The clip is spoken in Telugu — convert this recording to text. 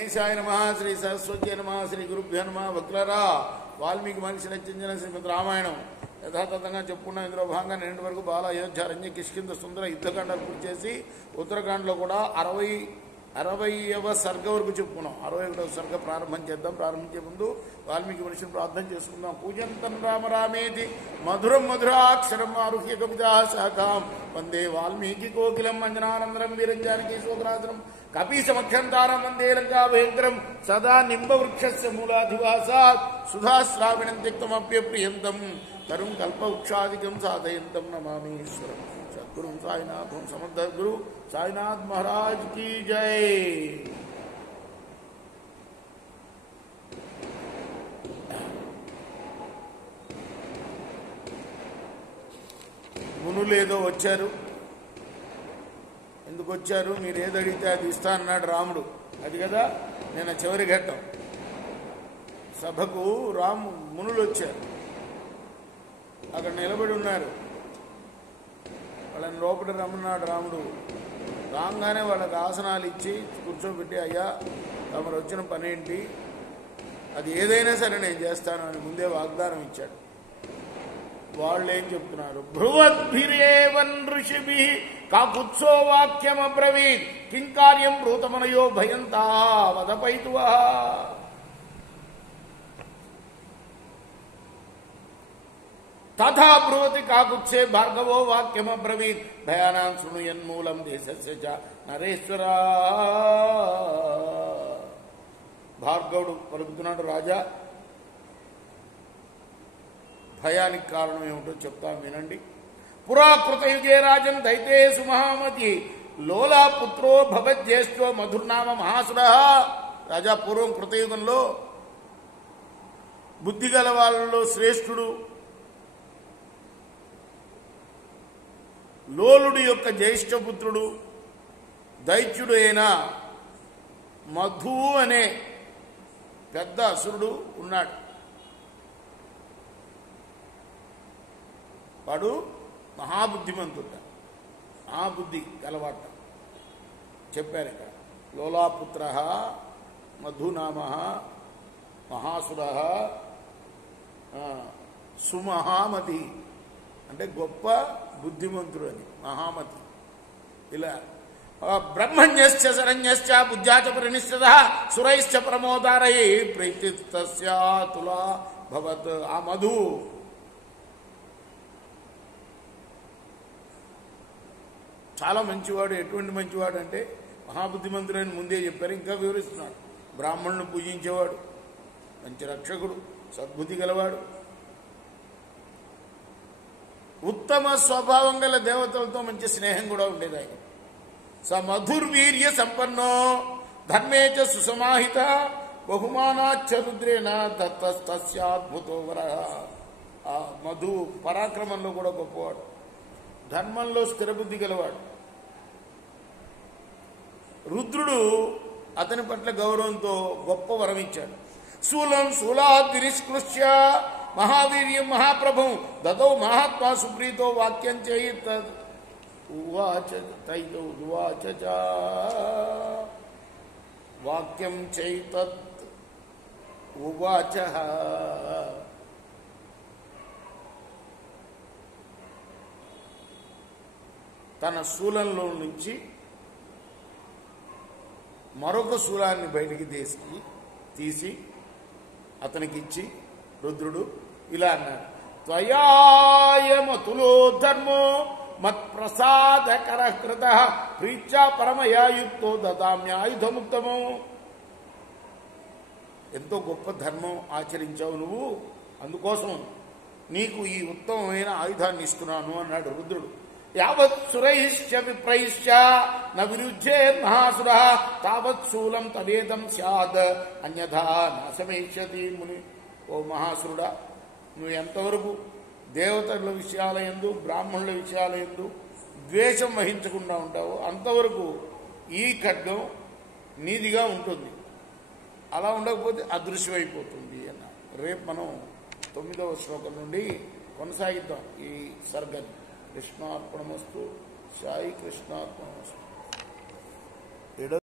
గణేశాయ నమః, శ్రీ సరస్వతి నమః, శ్రీ గురుభ్యో నమః. భక్తులారా, వాల్మీకి మహర్షి రచించిన శ్రీమద్ రామాయణం యథాతథంగా చెప్పుకున్నాం. ఇందులో భాగంగా నిన్నటి వరకు బాల, అయోధ్య, అరణ్య, కిష్కింధ, సుందర యుద్ధకాండాలు పూర్తి చేసి ఉత్తరాఖండ్లో కూడా 60వ సర్గ వరకు చెప్పుకున్నాం. 61వ సర్గ ప్రారంభం చేద్దాం. ప్రారంభించే ముందు వాల్మీకి మనిషిని ప్రార్థన చేసుకుందాం. పూజంతం రామ రామేతి మధురం మధురాక్షరం ఆరుహ్య కవితా శాఖాం వందే వాల్మీకి కోకిలం మంజనానందరం వీరంజానకి శోకరాజనం కపీశమఖ్యంతారం వందే లంకా భయంకరం సదా నింబవృక్షస్య మూలాధివాసాత్ సుధాశ్రావిణం త్యక్తమప్యప్రియంతం తరుం కల్పవృక్షాదికం సాధయంతం నమామీశ్వరం. సద్గురు సాయినాథ్ సమర్థ గురు సాయినాథ్ మహారాజ్ की जय. మునులేదో వచ్చారు. ఎందుకు వచ్చారు? మీరు ఏదడిగితే అది ఇస్తా అన్నాడు రాముడు. అది కదా నిన్న చివరి ఘట్టం. సభకు మునులు వచ్చారు. అక్కడ నిలబడి ఉన్నారు. వాళ్ళని లోపల రమ్మన్నాడు రాముడు. రాగానే వాళ్ళకి ఆసనాలు ఇచ్చి కూర్చోబెట్టి, అయ్యా తమరు వచ్చిన పని ఏంటి, అది ఏదైనా సరే నేను చేస్తాను అని ముందే వాగ్దానం ఇచ్చాడు. వాళ్ళు ఏం చెప్తున్నారు? భ్రువద్భిరేవన్ ఋషిభి కాకుత్సో వాక్యమబ్రవీత్ కింకార్యం భూతమనయో భయంతా వదపైతువా. తథా బ్రువతి కాకుత్సే భార్గవో వాక్యమబ్రవీత్ భయానాం శృణుయన్మూలం దేశస్య చ నరేశ్వరా. భార్గవుడు పలుకుతున్నాడు, రాజా భయానికి కారణం ఏమిటో చెప్తాం వినండి. పురాకృతయుగే రాజన్ దైతేసు మహామతి లోలా పుత్రో భవజ్యేష్ఠో మధుర్నామ మహాసుర. రాజా, పూర్వం కృతయుగంలో బుద్ధి గల వాళ్ళలో శ్రేష్ఠుడు లోలుడి యొక్క జ్యేష్ఠపుత్రుడు దైత్యుడు అయిన మధు అనే పెద్ద అసురుడు ఉన్నాడు. వాడు మహాబుద్ధిమంతుడు, మహాబుద్ధి గలవాట. చెప్పారు ఇక్కడ. లోలాపుత్ర మధునామ మహాసుర సుమహామతి అంటే గొప్ప బుద్ధిమంతుడు అని, మహామతి. ఇలా బ్రహ్మణ్యశ్చ శరణ్యశ్చ బుద్ధ్యాచ పరినిష్ఠిత సురైశ్చ ప్రమోదారై ప్రీతిస్తస్యాతులా భవత్. ఆ మధు చాలా మంచివాడు. ఎటువంటి మంచివాడు అంటే మహాబుద్ధిమంతుడని ముందే చెప్పారు. ఇంకా వివరిస్తున్నాడు. బ్రాహ్మణులను పూజించేవాడు, మంచి రక్షకుడు, సద్బుద్ధి గలవాడు, ఉత్తమ స్వభావం గల దేవతలతో మంచి స్నేహం కూడా ఉండేది ఆయన. స మధుర్వీర్య సంపన్నో ధర్మే చ సుసమాహిత బహుమానాచ్చ రుద్రేణ దత్తస్తస్యాద్భుతో వరః. ఆ మధు పరాక్రమంలో కూడా గొప్పవాడు, ధర్మంలో స్థిరబుద్ధి గలవాడు. రుద్రుడు అతని పట్ల గౌరవంతో గొప్ప వరం ఇచ్చాడు. శూలం శూలాద్వినిష్కృష్య మహావీర్యం మహాప్రభం దదౌ మహాత్మా సుప్రీతో వాక్యం చేయిత ఉవాచ తైతో ఉవాచ వాక్యం చైతత్ ఉవాచ. తన శూలంలో నుంచి మరొక శూలాన్ని బయటికి తీసి అతనికిచ్చి రుద్రుడు ఇలా అన్నాడు. త్వయాయమతులో ధర్మో మత్ప్రసాదకర కృత ప్రీత్యా పరమయాయుక్తో దదామ్యాయుధముక్తము. ఎంతో గొప్ప ధర్మం ఆచరించావు నువ్వు, అందుకోసం నీకు ఈ ఉత్తమమైన ఆయుధాన్ని ఇస్తున్నాను అన్నాడు రుద్రుడు. యావత్ సురైశ్చ విప్రైశ్చ న విరుధ్యే మహాసుర తావత్ శూలం తదేదం స్యాద్ అన్యథా నాశమేష్యతి. ముని, ఓ మహాసురుడా, నువ్వు ఎంతవరకు దేవతల విషయాలయందు బ్రాహ్మణుల విషయాలయందు ద్వేషం వహించకుండా ఉంటావో అంతవరకు ఈ ఖడ్గం నీదిగా ఉంటుంది. అలా ఉండకపోతే అదృశ్యమైపోతుంది అన్న. రేపు మనం 9వ శ్లోకం నుండి కొనసాగిద్దాం ఈ సర్గని. కృష్ణార్పణమస్తు. సాయి కృష్ణార్పణమస్తు.